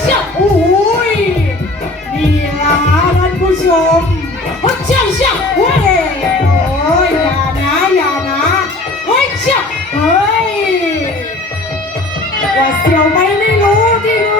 เชี่ยโอ้ยนี่ละท่านผู้ชมฮัชั่ยเชี่ยโอ้ยโอ้ยอย่านะอย่านะเฮ้ยเชี่ยเฮ้ยว่าเสียวไปไม่รู้ที่รู้